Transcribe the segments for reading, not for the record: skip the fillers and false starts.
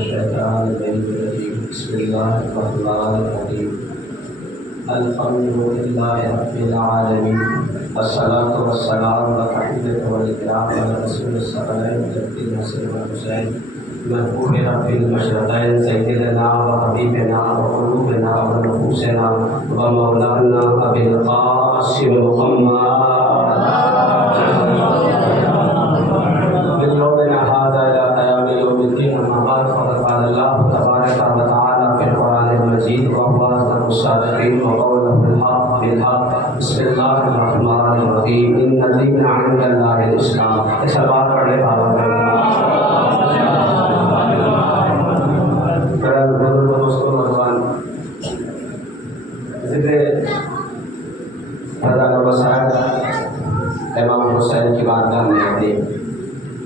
الشيطان الرجيم بسم الله الرحمن الرحيم الحمد لله رب العالمين والصلاة والسلام والتحية والإكرام على رسول الثقلين جد الحسن والحسين محبوب رب المشرقين سيدنا وحبيبنا وقلوبنا ونفوسنا ومولانا أبي القاسم محمد من يومنا هذا إلى قيام يوم الدين أما بعد فقد قال الله تبارك وتعالى في القرآن المجيد وهو أصدق الصادقين وقوله الحق بالحق بسم الله الرحمن الرحيم إن الدين عند الله الإسلام. اس بات پڑھنے والا دوستوں نوجوان ذکر فضائل و وسائل امام حسین کی بارگاہ میں اپنی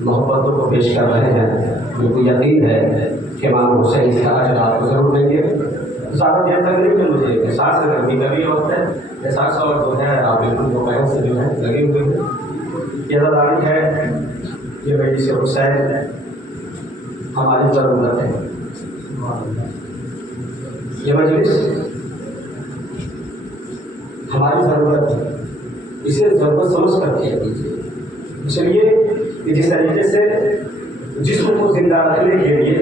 محبتوں کو پیش کر رہے ہیں. بالکل یقین ہے کہ امام حسین سے آج رات کو ضرور دیں گے. زیادہ دیر تک نہیں کہ مجھے احساس ہے کبھی کبھی وقت ہے احساس اور جو ہے آپ بالکل جو پہلے سے جو ہے لگے ہوئے ہیں. یہ ذاتی ہے یہ مجلس حسین ہماری ضرورت ہے. یہ مجلس ہماری ضرورت ہے, اسے ضرورت سمجھ کر کیا کیجیے. اس لیے کہ جس طریقے سے جسم کو زندہ رکھنے کے لیے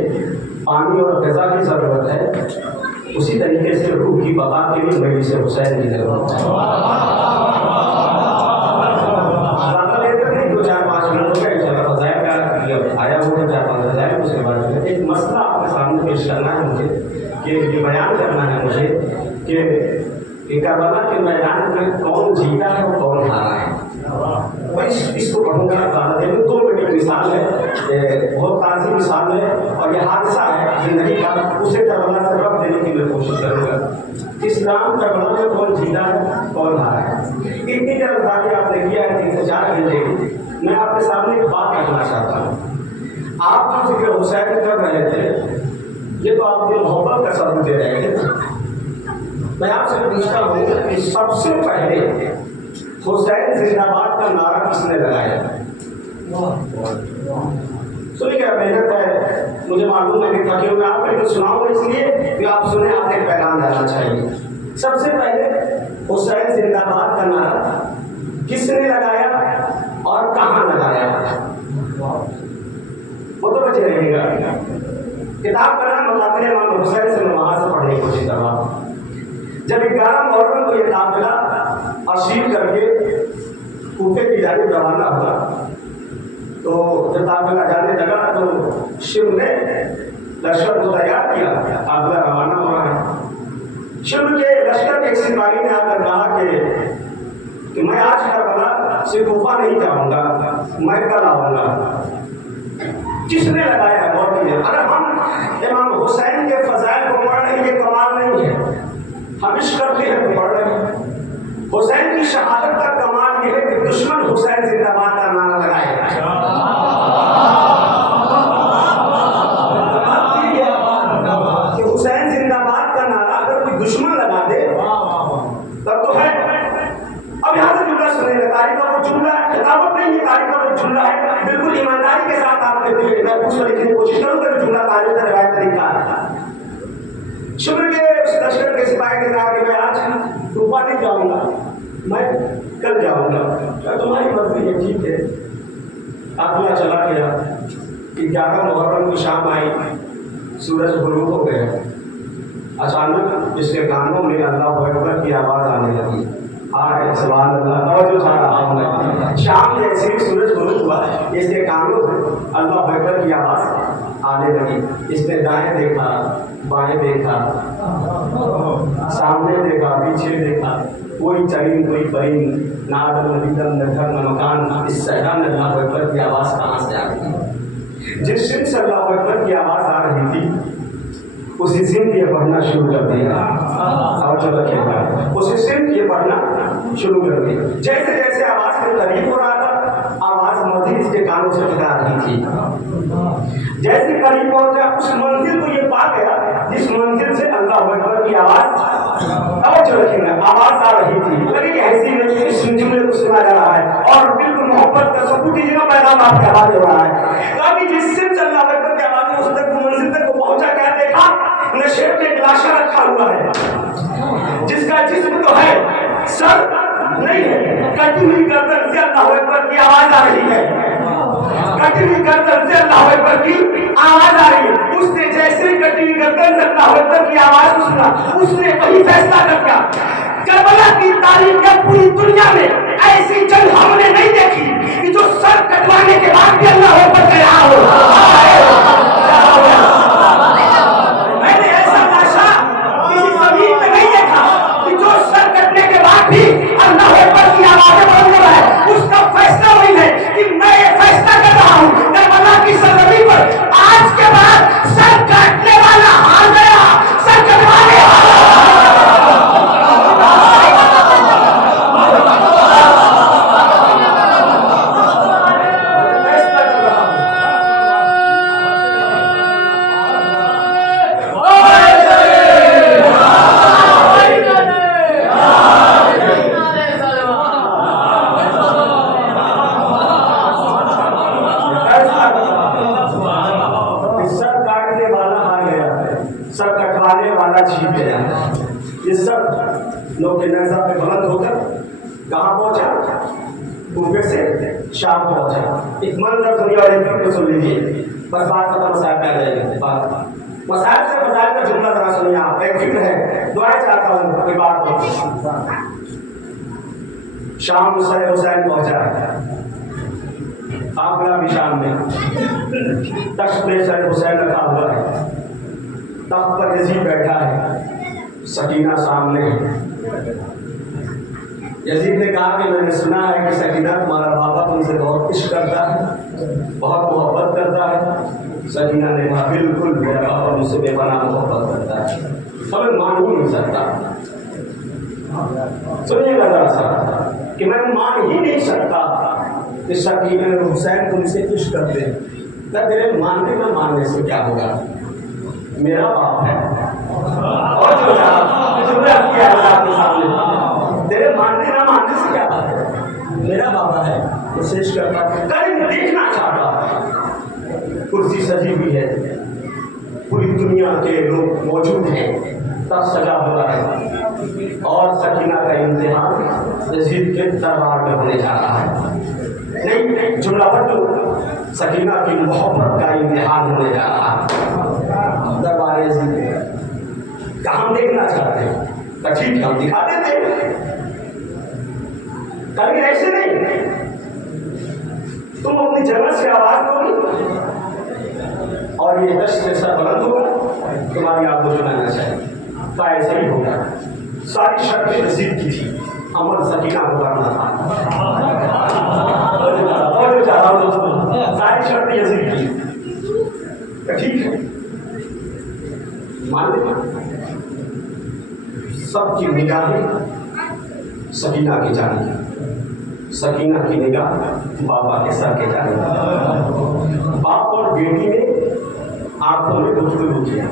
پانی اور غذا کی ضرورت ہے, اسی طریقے سے روح کی بقا کے لیے مجلس حسین کی ضرورت ہے. زیادہ دیر تک نہیں, 2-4-5 منٹ ہو گئے انشاءاللہ فضائل کا آیا ہوگا 4-5 فضائل. اس کے بعد ایک مسئلہ آپ کے سامنے پیش کرنا ہے مجھے, کہ یہ بیان کرنا ہے مجھے کہ کربلا کے میدان میں کون جیتا ہے اور کون ہارا ہے. اس کو کہوں گا زیادہ دیر میں. 2 منٹ کی مثال ہے, بہت تازی مثال ہے اور یہ حادثہ ہے زندگی کا, اسے کربلا سے ربط دینے کی میں کوشش کروں گا. اسلام کربلا میں کون جیتا ہے کون ہارا ہے. اتنی جلدی آپ نے کیا ہے 3 سے 4 گھنٹے کی. میں آپ کے سامنے ایک بات رکھنا چاہتا ہوں. آپ جو ذکر حسین کر رہے تھے یہ تو آپ کی محبت کا سبب دے رہے تھے. میں آپ سے پوچھتا ہوں کہ سب سے پہلے حسین زندہ باد کا نعرہ کس نے لگایا؟ سنیے کیا محنت ہے, مجھے معلوم ہے کہ تاکہ میں آپ کو سناؤں اس لیے کہ آپ سنیں, آپ نے پیغام جانا چاہیے. سب سے پہلے حسین زندہ باد کا نعرہ کس نے لگایا اور کہاں لگایا؟ وہ تو بچے رہے گا. کتاب کا نام مقابلے امام حسین سے میں وہاں سے پڑھنے کی کوشش کر رہا ہوں. جب 11 محرم کو یہ قافلہ اشیر کر کے کوفے کی جانب روانہ ہوا تو جب قافلہ جانے لگا تو شیو نے لشکر کو تیار کیا, قافلہ روانہ ہوا ہے. شیو کے لشکر کے ایک سپاہی نے آ کر کہا کہ میں آج کربلا سے کوفہ نہیں جاؤں گا, میں کل آؤں گا. کس نے لگایا ہے غور کیجیے. اگر ہم امام حسین کے فضائل کو پڑھ رہے ہیں یہ کمال نہیں ہے, ہم عشق کرتے ہیں تو پڑھ رہے ہیں. حسین کی شہادت کا کمال یہ ہے کہ دشمن حسین زندہ باد کا نعرہ لگائے. کہ حسین زندہ باد کا نعرہ اگر کوئی دشمن لگا دے تب تو ہے. اب یہاں سے جملہ سنیں گے, تاریخ کا وہ جملہ ہے, خطابت نہیں ہے, تاریخ کا وہ جملہ ہے. بالکل ایمانداری کے ساتھ آپ کے دل میں اس کو لکھنے کی کوشش کروں گا. جملہ تاریخ کا روایت طریقہ ہے. شمر کے لشکر کے سپاہی نے کہا کہ میں آج کوفہ نہیں جاؤں گا, میں کل جاؤں گا. تمہاری مرضی ہے, ٹھیک ہے. قافلہ چلا گیا. 11 محرم کی شام آئی, سورج غروب ہو گیا. اچانک اس کے کانوں میں اللہ اکبر کی آواز آنے لگی. سبحان اللہ, توجہ تھا شام جیسے سورج غروب ہوا اس کے کانوں سے اللہ اکبر کی آواز آنے لگی. اس نے دائیں دیکھا, بائیں دیکھا, سامنے دیکھا, پیچھے دیکھا, کوئی چرند کوئی پرند, نہ آدم نہ دیدم نہ گھر نہ مکان. اس صحرا میں اللہ اکبر کی آواز کہاں سے آ گئی؟ جس سن سے اللہ اکبر کی آواز آ رہی تھی اسی سن یہ پڑھنا شروع کر دیا. توجہ رکھیے گا, اسی سن یہ پڑھنا شروع کر دیا. جیسے جیسے آواز کے قریب ہو رہا تھا آواز مزید اس کے کانوں سے ٹکرا رہی تھی. جیسے قریب پہنچا اس منزل کو یہ پا گیا جس منزل سے اللہ اکبر کی آواز, توجہ رکھیں گے, آواز آ رہی تھی. لیکن ایسی نہیں اس جملے کو سنا جا رہا ہے اور بالکل محبت کا ثبوتی جنوں پیغام آپ کے حوالے ہو رہا ہے. کبھی جس سے اللہ اکبر کی آواز اس تک منزل تک सर नहीं है, कटी हुई गर्दन से अल्लाह अकबर की आवाज आ रही है, कटी हुई गर्दन से अल्लाह अकबर की आवाज आ रही है। उसने जैसे कटी हुई गर्दन से अल्लाह अकबर की आवाज को सुना, उसने वही फैसला कर दिया। करबला की तारीख में पूरी दुनिया में ऐसी जंग हमने नहीं देखी कि जो सर कटवाने के बाद भी अल्लाह अकबर कह रहा हो। मैंने ऐसा लाशा किसी जमीन में नहीं देखा कि जो सर कटने के बाद भी अल्लाह अकबर की आवाजें बुलंद हो रहा है। उसका फैसला वही है कि मैं ये फैसला कर रहा हूँ, करबला की सरजमीन पर आज के बाद सर काटने वाला हार गया, सर कटवाने वाला शाम पहुंचा। एक मंजर सुनिए और एक फिर सुन लीजिए, बस बात खत्म, मसाइल पे आ जाएगी। मसाइल से मसाइल का जुमला जरा सुनिए आप। एक फिक्र है, दुआएं चाहता हूँ कोई बात हो। शाम हुसैन हुसैन पहुंचा, आगरा भी शाम में, तख्त पे सर हुसैन रखा हुआ है, तख्त पर यजीद बैठा है, सकीना सामने है। यजीद ने कहा कि मैंने सुना है कि सकीना तुम्हारा बाबा तुमसे बहुत इश्क करता है, बहुत मोहब्बत करता है। सकीना ने कहा बिल्कुल, मेरा बाबा मुझसे बेपनाह मोहब्बत करता है, हमें मान ही नहीं सकता। सुनिएगा जरा सा कि मैं मान ही नहीं सकता कि सकीना हुसैन तुमसे इश्क करते हैं। क्या तेरे मानने ना मानने से क्या होगा, मेरा बाप है। और जो किया आपके सामने, तेरे मानने ना मानने से क्या बात है, मेरा बाबा है, विशेष करता करीब देखना चाहता। कुर्सी सजी हुई है, पूरी दुनिया के लोग मौजूद हैं, तब सजा हुआ है और सकीना का इम्तिहान यजीद के दरबार में होने जा रहा है। नहीं, जुमला पढ़ो, सकीना की मोहब्बत का इम्तिहान होने जा रहा है दरबार यजीद का। हम देखना चाहते हैं तो ठीक है, हम दिखा देते हैं, कभी ऐसे नहीं। तुम अपनी जगह से आवाज दोगी और ये दस जैसा बुलंद होगा, तुम्हारी आप को सुनाना चाहिए, तो ऐसा ही होगा। सारी शर्तें यजीद की थी, अमर सकीना को करना था, और जो चाह रहा हूं दोस्तों, सारी शर्तें यजीद की, तो ठीक है, मान लेना। सबकी निगाहें सकीना की जानी, सकीना की निगाह बाबा के सर के जानी। बाप और बेटी ने आंखों में गुफ्तगू किया,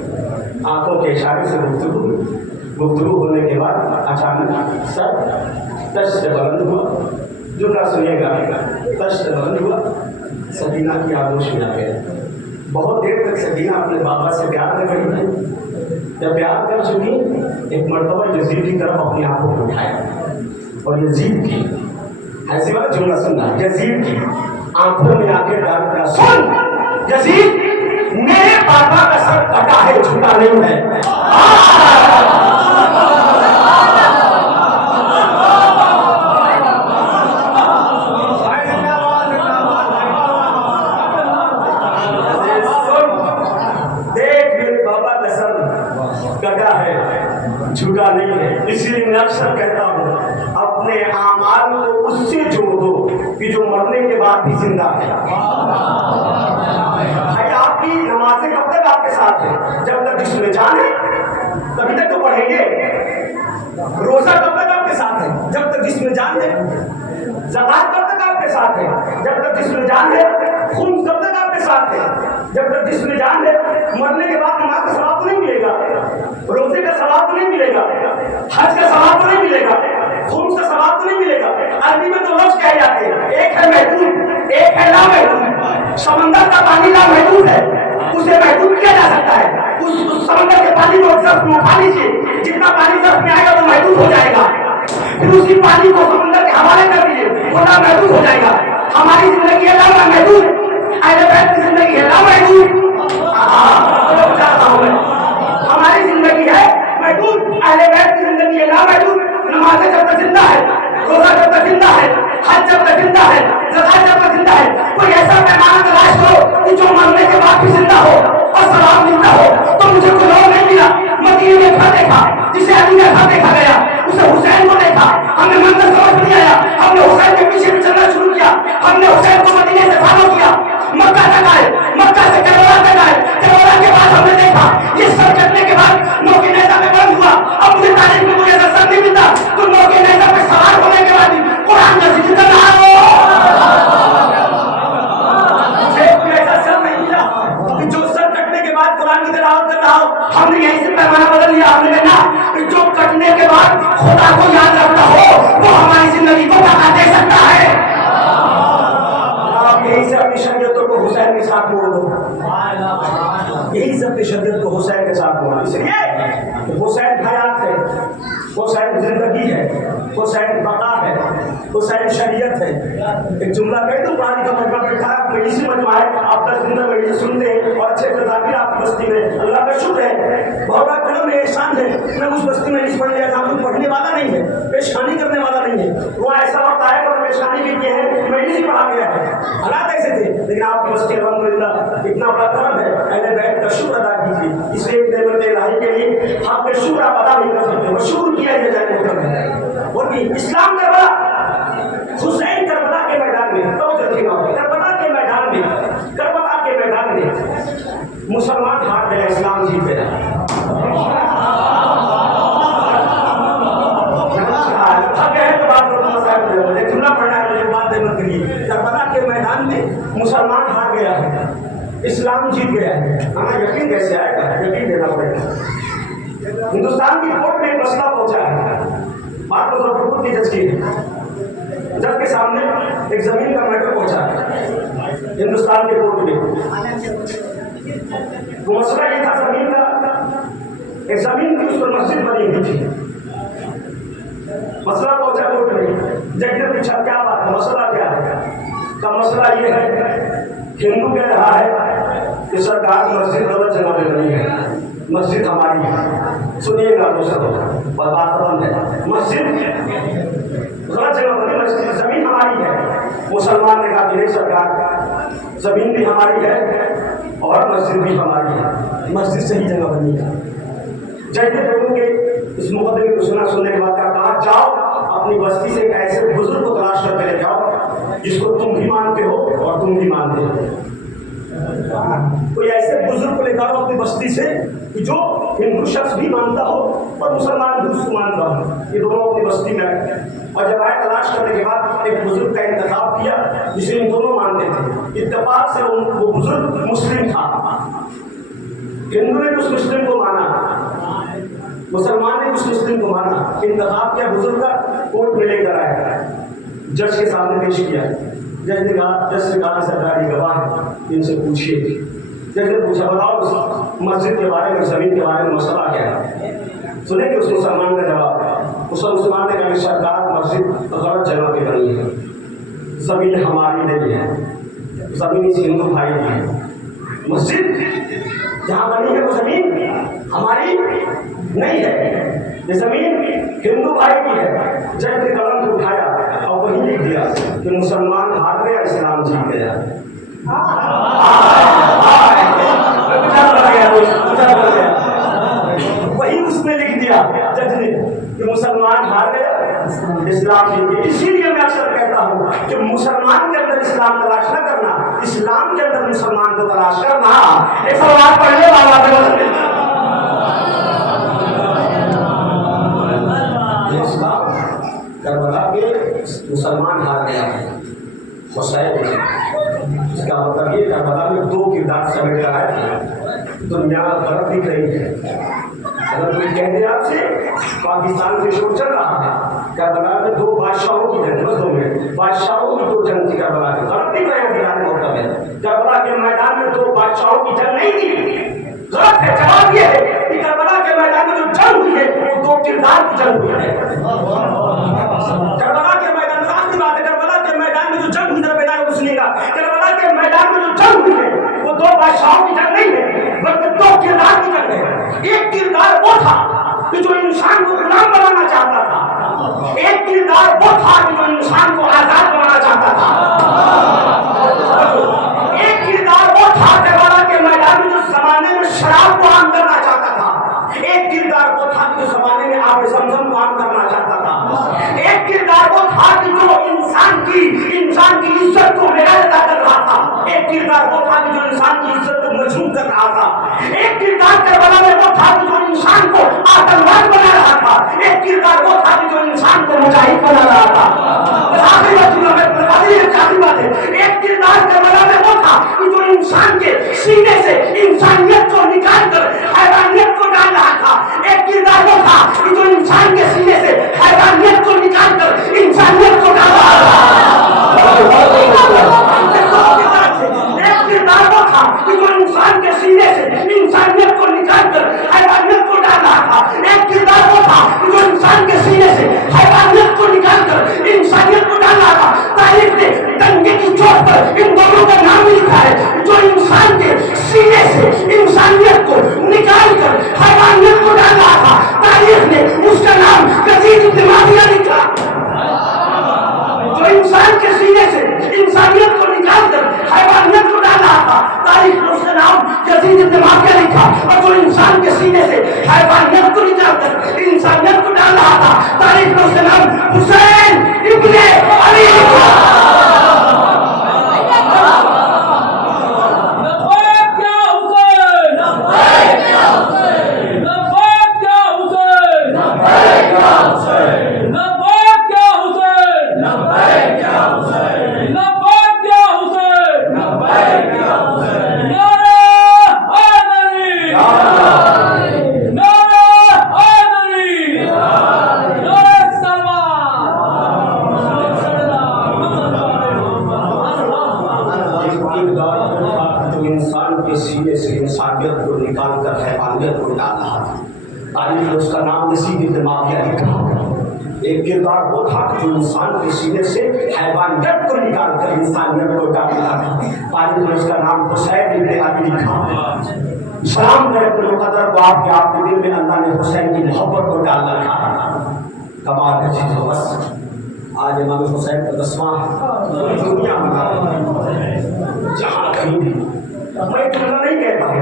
आंखों के इशारे से गुफ्तगू होने के बाद अचानक सर तश से बुलंद हुआ। जुमला सुनिएगा, तश से बुलंद हुआ, सकीना की आगोश में आ गया। बहुत देर तक सकीना अपने बाबा से प्यार कर रही थी। जब प्यार कर चुकी, एक मरतबा यजीद की तरफ अपनी आंखों को उठाया और यजीद की ऐसी बात जुमला सुनना, यजीद की आंखों में आके डाल दिया, सुन यजीद, मेरे पापा का सर कटा है, झूठा नहीं है। देख, मेरे पापा का सर कटा है, झूठा नहीं है। इसीलिए मैं अक्सर कहता हूँ, अपने आमाल को उससे जोड़ दो कि जो मरने के बाद भी जिंदा है। आपकी नमाजें कब तक आपके साथ है? जब तक जिसमें जान है तभी तक तो पढ़ेंगे। रोजा कब तक आपके साथ है? जब तक जिसमें जान है। ज़कात कब तक आपके साथ है? जब तक जिसमें जान है। खून कब तक आपके साथ है? जब तक जिसमें जान है। मरने के बाद नमाज का सवाब तो नहीं मिलेगा, रोजे का सवाब तो नहीं मिलेगा, हज का सवाब तो नहीं मिलेगा, खून का सवाब तो नहीं मिलेगा। अरबी में तो लफ्ज़ कहे जाते हैं, एक है महदूद, एक है लामहदूद। समंदर का पानी लामहदूद है, उसे महदूद किया जा सकता है। उस समंदर के पानी को सर्फ में उठा लीजिए, जितना पानी सर्फ में आएगा वो महदूद हो जाएगा। پھر اسی پانی کو سمندر کے حوالے کر دیجیے، وہ لامحدود ہو جائے گا. ہماری زندگی ہے لامحدود، اہل بیت کی زندگی ہے لامحدود. ہماری زندگی ہے محدود، اہل بیت کی زندگی ہے لامحدود. نمازیں جب تک زندہ ہے، روزہ جب تک زندہ ہے، حج جب تک زندہ ہے، زکات جب تک زندہ ہے، کوئی ایسا پیمانہ تلاش کرو کہ جو مرنے کے بعد بھی زندہ ہو اور سلام ملتا ہو. تو مجھے کوئی اور نہیں ملا. مدینے میں گھر دیکھا جسے علی کا گھر دیکھا گیا، اسے حسین کو دیکھا، ہم نے منظر سمجھ نہیں آیا، ہم نے حسین کے پیچھے بھی چلنا شروع کیا. ہم نے حسین کو مدینے سے فالو کیا، مکہ تک آئے، مکہ سے کربلا تک آئے. کربلا کے بعد ہم نے دیکھا یہ سر کٹنے کے بعد نو کے نیزہ میں بند ہوا. اب مجھے تاریخ میں کوئی ایسا سر نہیں ملتا تو نو کے نیزہ پہ سوار ہونے کے بعد بھی قرآن کا ذکر کر رہا ہو. جو سر کٹنے کے بعد قرآن کی تلاوت کر رہا ہو، ہم نے یہیں سے پیمانہ بدل لیا. ہم نے کہا جو کٹنے کے بعد خدا کو یاد رکھتا ہو وہ ہماری زندگی کو بقا دے سکتا ہے. آپ یہیں سے اپنی شریعتوں کو حسین کے ساتھ موڑ دو. یہی سے اپنی شریعت کو حسین کے ساتھ موڑ. اس لیے کہ حسین حیات ہے، حسین زندگی ہے، حسین بقا ہے، حسین شریعت ہے. ایک جملہ کہہ دو، پرانی کا مجمع بیٹھا ہے، مجلسی مجمع ہے، آپ 10 دن میں مجلسی سنتے ہیں اور اچھے تذاکر آپ کی بستی میں. اللہ کا شکر ہے، بہت بڑا کرم ہے، احسان ہے. میں اس بستی میں نہیں پڑھ لیا تھا، کوئی پڑھنے والا نہیں ہے، پیشانی کرنے والا نہیں ہے. وہ ایسا وقت آئے گا پیشانی بھی کیے ہیں، مجلسی پڑھا گیا ہے، حالات ایسے تھے. لیکن آپ کی بستی الحمدللہ اتنا بڑا کرم ہے. اہل بیت کا شکر ادا کیجیے. اس ایک نعمت الہی کے لیے آپ کے شکر آپ ادا نہیں کر سکتے، وہ شکر کیا جائے اور بھی. اسلام کربلا، حسین کربلا کے میدان میں، کربلا کے میدان میں، کربلا کے میدان میں مسلمان ہار گیا، اسلام جیت گیا. جملہ پڑھنا ہے مجھے، بات مت کریے. کربلا کے میدان میں مسلمان ہار گیا ہے، اسلام جیت گیا ہے. ہمیں یقین کیسے آئے گا؟ یقین دینا پڑے گا. ہندوستان کی کورٹ میں ایک مسئلہ پہنچا ہے، بات کو ضرور کی جج کی ہے. جج کے سامنے ایک زمین کا میٹر پہنچا ہے ہندوستان کے کورٹ میں. وہ مسئلہ یہ تھا زمین کا، ایک زمین کی اس پر مسجد بنی ہوئی تھی. مسئلہ پہنچا کورٹ میں. جج نے پوچھا کیا بات ہے، مسئلہ کیا ہے؟ کا مسئلہ یہ ہے، ہندو کہہ رہا ہے کہ سرکار مسجد غلط جگہ پہ بنی ہے، مسجد ہماری ہے. سنیے گا دوسرا بات ختم ہے. مسجد غلط جگہ بنی، مسجد زمین ہماری ہے. مسلمان نے کہا کہ نہیں سرکار، زمین بھی ہماری ہے اور مسجد بھی ہماری ہے، مسجد صحیح جگہ بنی ہے. جج نے لوگوں کے اس مقدمے کو سننے کے بعد کہا جاؤ اپنی بستی سے ایک ایسے بزرگ کو تلاش کر کے لے جاؤ جس کو تم بھی مانتے ہو اور تم بھی مانتے ہو. کوئی ایسے بزرگ کو لے کر اپنی بستی سے کہ جو ہندو شخص بھی مانتا ہو اور مسلمان بھی اس کو مانتا ہو. یہ دونوں اپنی بستی میں آئے اور جب آئے تلاش کرنے کے بعد ایک بزرگ کا انتخاب کیا جسے ان دونوں مانتے تھے. اتفاق سے وہ بزرگ مسلم تھا. ہندو نے اس مسلم کو مانا، مسلمان نے اس مسلم کو مانا. انتخاب کیا بزرگ کا، کورٹ میں لے کر آئے، جج کے سامنے پیش کیا. جج نے کہا سرکاری گواہ ہے، ان سے پوچھیے. جج نے پوچھا بتاؤ اس مسجد کے بارے میں، زمین کے بارے میں مسئلہ کیا ہے. سنیں کہ اس مسلمان کا جواب. اس مسلمان نے کہا کہ سرکار مسجد غلط جگہ پہ بنی ہے، زمین ہماری نہیں ہے، زمین اس ہندو بھائی کی ہے. مسجد جہاں بنی ہے وہ زمین ہماری نہیں ہے، یہ زمین ہندو بھائی کی ہے. جج نے قلم کو اٹھایا اور وہی لکھ دیا کہ مسلمان ہار گیا، اسلام جیت گیا. وہی اس نے لکھ دیا جج نے کہ مسلمان ہار گیا، اسلام جیت گیا. اسی لیے میں اکثر کہتا ہوں کہ مسلمان کے اندر اسلام تلاش نہ کرنا، اسلام کے اندر مسلمان کو تلاش کرنا. ایک سوال پڑھنے والا کربلا کے مسلمان ہار گیا ہے حسین. اس کا مطلب یہ کربلا میں دو کردار سمیٹ رہا ہے. دنیا غلط دکھ رہی ہے. اگر کوئی کہہ دے آپ سے پاکستان سے شور چل رہا ہے، کربلا میں دو بادشاہوں کی جنگ، دو میں بادشاہوں کی دو جنگ تھی کربلا میں. غلط دکھ رہے ہو مطلب ہے کربلا کے میدان میں دو بادشاہوں کی جنگ نہیں تھی، غلط ہے. جواب یہ ہے کہ کربلا کے میدان میں جو جنگ ہوئی ہے وہ دو کردار کی جنگ ہوئی ہے. इंसान को गुलाम बनाना चाहता था, एक किरदार वो था कि जो इंसान को आजाद बनाना चाहता था, एक किरदार वो था करबला के मैदान में जो जमाने में शराब को आम करना चाहता था, एक किरदार वो था कि जो जमाने में आब ज़मज़म को आम करना चाहता था, एक किरदार वो था कि जो इंसान की इज्जत को बेअदा कर रहा था, एक किरदार वो था कि जो इंसान की इज्जत को मजबूत कर रहा था, एक किरदार करबला में वो था कि जो इंसान को आतंकवाद बना रहा था, एक किरदार वो था कि जो इंसान को मुजाहिद बना रहा था। एक किरदार करबला में वो था कि जो इंसान के सीने से इंसानियत को निकाल कर हैवानियत को डाल रहा था, एक किरदार वो था कि जो इंसान के सीने से हैवानियत को निकाल कर इंसानियत को डाल रहा था। एक किरदार वो था कि जो इंसान के सीने से इंसानियत को निकाल कर हैवानियत को डाल रहा था, एक किरदार वो था कि जो इंसान के सीने से हैवानियत को निकाल कर इंसानियत को डाल रहा था। तारीख ने डंके की चोट पर इन दोनों का नाम लिखा है, जो इंसान के सीने से इंसानियत को निकाल कर हैवानियत को डाल रहा था, तारीख ने उसका नाम यजीद इब्न मुआविया लिखा। जो इंसान के सीने से इंसानियत को निकाल कर हैवानियत को डाल रहा था, तारीख ने उसका नाम यजीद इब्न मुआविया लिखा। और जो इंसान के सीने से हैवानियत को निकाल कर इंसानियत को डाल रहा था, तारीख ने उसका नाम हुसैन इब्न अली लिखा। एक किरदार वो था कि जो इंसान के सीने से हैवानियत को निकाल कर इंसानियत को डालता था, तारीख में उसका नाम हुसैन इब्न अली लिखा। सलाम करें अपने मुक़द्दर को आपके दिल में अल्लाह ने हुसैन की मोहब्बत को डाल रखा। कमाल है चीज़। बस आज इमाम हुसैन का 10वां दुनिया मना जहाँ कहीं भी मैं जुमला नहीं कहता हूँ,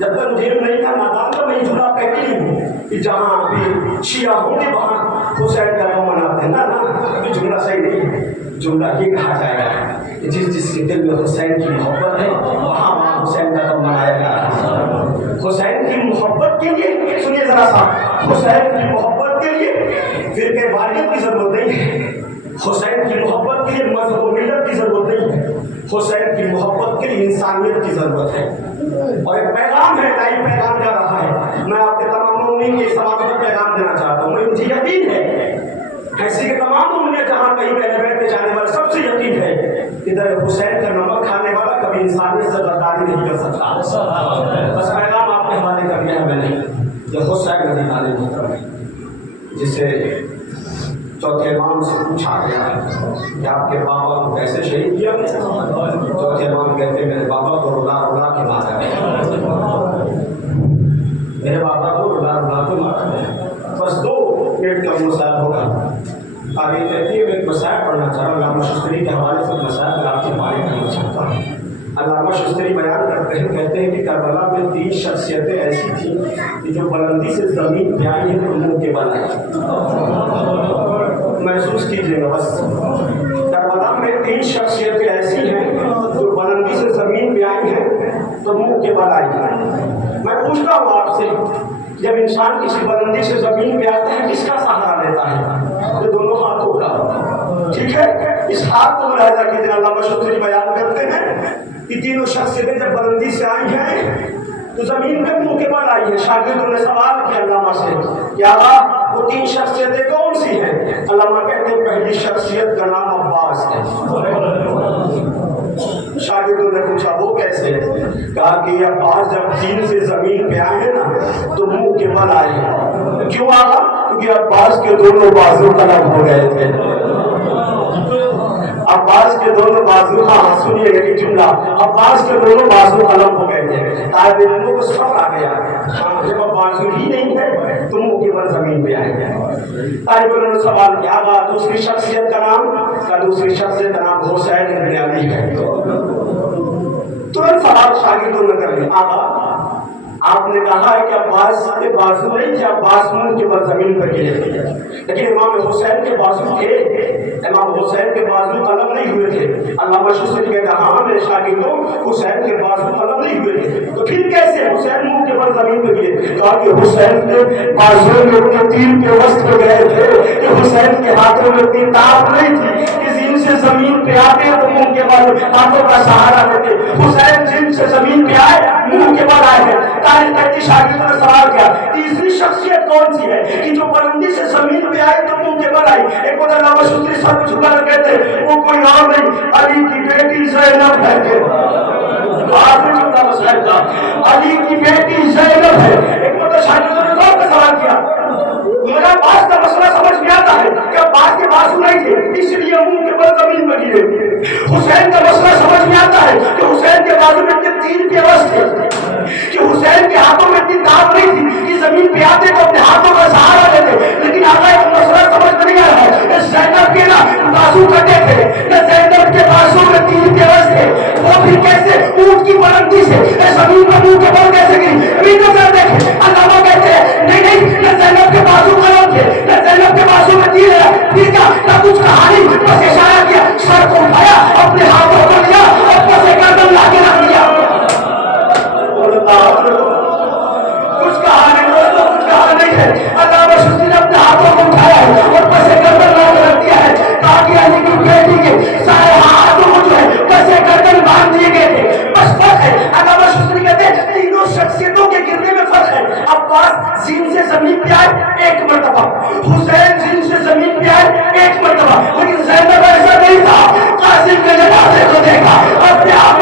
जब तक मुझे नहीं था नादान तो मैं जुमला कहती नहीं हूँ कि जहाँ भी शिया होंगे वहाँ हुसैन का नाम मनाते हैं ना, अभी जुमला सही नहीं है। जुमला ये कहा जाएगा कि जिसके दिल में हुसैन की मोहब्बत है वहाँ हुसैन का नाम मनाया जा रहा है। हुसैन की मोहब्बत के लिए सुनिए जरा सा, हुसैन की मोहब्बत के लिए फिरके वारियत की जरूरत नहीं है, हुसैन की मोहब्बत के लिए मजहब व मिल्लत की जरूरत नहीं है, हुसैन की मोहब्बत के लिए इंसानियत की जरूरत है। और एक पैगाम है, लाइव पैगाम जा रहा है, मैं आपके तमाम मोमिन के समाज में पैगाम देना चाहता हूँ। मुझे यकीन है ऐसे के तमाम मोमिन जहाँ कहीं पहले बैठते जाने वाले सबसे यकीन है इधर हुसैन का नमक खाने वाला कभी इंसानियत से गद्दारी नहीं कर सकता। बस पैगाम आपके हवाले कर दिया है मैंने। जो हुसैन रज़ी अल्लाह अन्हु जिसे चौथे इमाम से पूछा गया कि आपके बाबा को कैसे शहीद किया, चौथे इमाम कहते मेरे बाबा को रुला रुला के मारा गया, मेरे बाबा को रुला रुला के मारा गया। बस 2 मिनट का मसाइल होगा। आगे कहती है मैं एक मसाइल पढ़ना चाह रहा हूँ, अल्लामा शुस्तरी के हवाले से मसाइल आपके बारे करना चाहता हूँ। अल्लामा शुस्तरी बयान करते हैं, कहते हैं कि करबला में 3 शख्सियतें ऐसी थी कि जो बुलंदी से ज़मीन पे आई हैं तो मुँह के बल आई। महसूस कीजिएगा बस, करबला में 3 शख्सियतें ऐसी हैं जो बुलंदी से ज़मीन पे आई हैं तो मुँह के बल आई हैं। मैं पूछता हूँ आपसे, जब इंसान किसी बुलंदी से ज़मीन पे आता है किसका सहारा लेता है? तो दोनों हाथों का, ठीक है। इस हाथ को मुलाहिजा कीजिए, अल्लामा शुस्तरी बयान करते हैं कि तीनों शख्सियतें जब बुलंदी से आई हैं तो ज़मीन पे मुँह के बल आई है। शागिर्दों ने सवाल किया अल्लामा से, क्या वो 3 शख्सियतें कौन सी हैं? अल्लामा कहते हैं पहली शख्सियत का नाम अब्बास है। शागिर्दों ने पूछा वो कैसे? कहा कि अब्बास जब चीन से ज़मीन पे आए हैं ना तो मुँह के बल आए। क्यों आगा? क्योंकि अब्बास के दोनों बाजू कलम हो गए थे। अब्बास के दोनों बाजू, हाँ सुनिएगा कि जुमला, अब्बास के दोनों बाजू कलम हो गए थे। तालिब इल्मों को सब्र आ गया, हाँ जब अब बाजू ही नहीं है तो मुंह के बल जमीन पे आएंगे। तालिब इल्मों ने सवाल किया, आगा दूसरी शख्सियत का नाम? का दूसरी शख्सियत का नाम हुसैन इब्न अली है। तुरंत सवाल शागिर्दों ने कर लिया, आगा आपने कहा है कि अब्बास के बाजू नहीं थे, अब्बास मुंह के बल जमीन पर गिरे थे, लेकिन इमाम हुसैन के बाजू थे, इमाम हुसैन के बाजू कलम नहीं हुए थे। अल्लामा शुस्री कहता हाँ मेरे शागिर्दों हुसैन के बाजू कलम नहीं हुए थे, तो फिर कैसे हुसैन मुंह के बल जमीन पर गिरे? कहा कि हुसैन के बाजू में उनके तीर के वस्त्र गए थे कि हुसैन के हाथों में इतनी ताकत नहीं थी कि जिन से जमीन पे आते तो मुंह के बल हाथों का सहारा लेते। हुसैन जिन से जमीन पे आए मुंह के बल आए थे। शागिर्दों ने सवाल किया, तीसरी शख्सियत कौन सी है कि जो बुलंदी से जमीन पे आई तो मुंह के बल आई? एक और अल्लामा शुस्री सर झुका कर कहते वो कोई और नहीं, अली की बेटी ज़ैनब है। अली की बेटी ज़ैनब है। एक और शागिर्दों ने जोर का सवाल किया, मेरा अब्बास का मसला समझ में आता है कि अब्बास के बाजू नहीं थे इसलिए मुंह के बल जमीन पर गिरे। हुसैन का मसला समझ में आता है कि हुसैन के बाजू में इतने तीर के वस्त्र थे कि हुसैन के हाथों में इतनी ताकत नहीं थी कि जमीन पे आते तो अपने हाथों का सहारा लेते। लेकिन आगे एक मसला समझ में नहीं आ रहा है, ज़ैनब के ना बाजू कटे थे, न ज़ैनब के बाजू में तीर के वस्त्र थे, वो फिर कैसे ऊंट की बुलंदी से जमीन पर मुंह के बल कैसे गिरी? अभी नजर देखे, अल्लामा कहते हैं नहीं नहीं, न ज़ैनब के बाजू कलम थे, न ज़ैनब के बाजू में तीर है, ठीक है ना कुछ कहानी, बस इशारा किया, सर को उठाया, अपने हाथों को लिया और बस एक गर्दन लाके रख दिया। कुछ कहा नहीं दोस्तों, कुछ कहा नहीं है। अल्लामा शुस्री ने अपने हाथों को उठाया है और बस एक गर्दन लाके रख दिया है, ताकि अली की बेटी के सारे हाथों को जो है बस एक गर्दन बांध दिए गए थे। बस फर्क है, अल्लामा शुस्री कहते हैं तीनों शख्सियतों के गिरने में फर्क है। अब्बास जिन से जमीन पे आए एक मर्तबा, हुसैन जिन से जमीन पे आए एक मर्तबा, लेकिन ज़ैनब ऐसा नहीं था। कासिम के जनाजे को देखा, अपने आप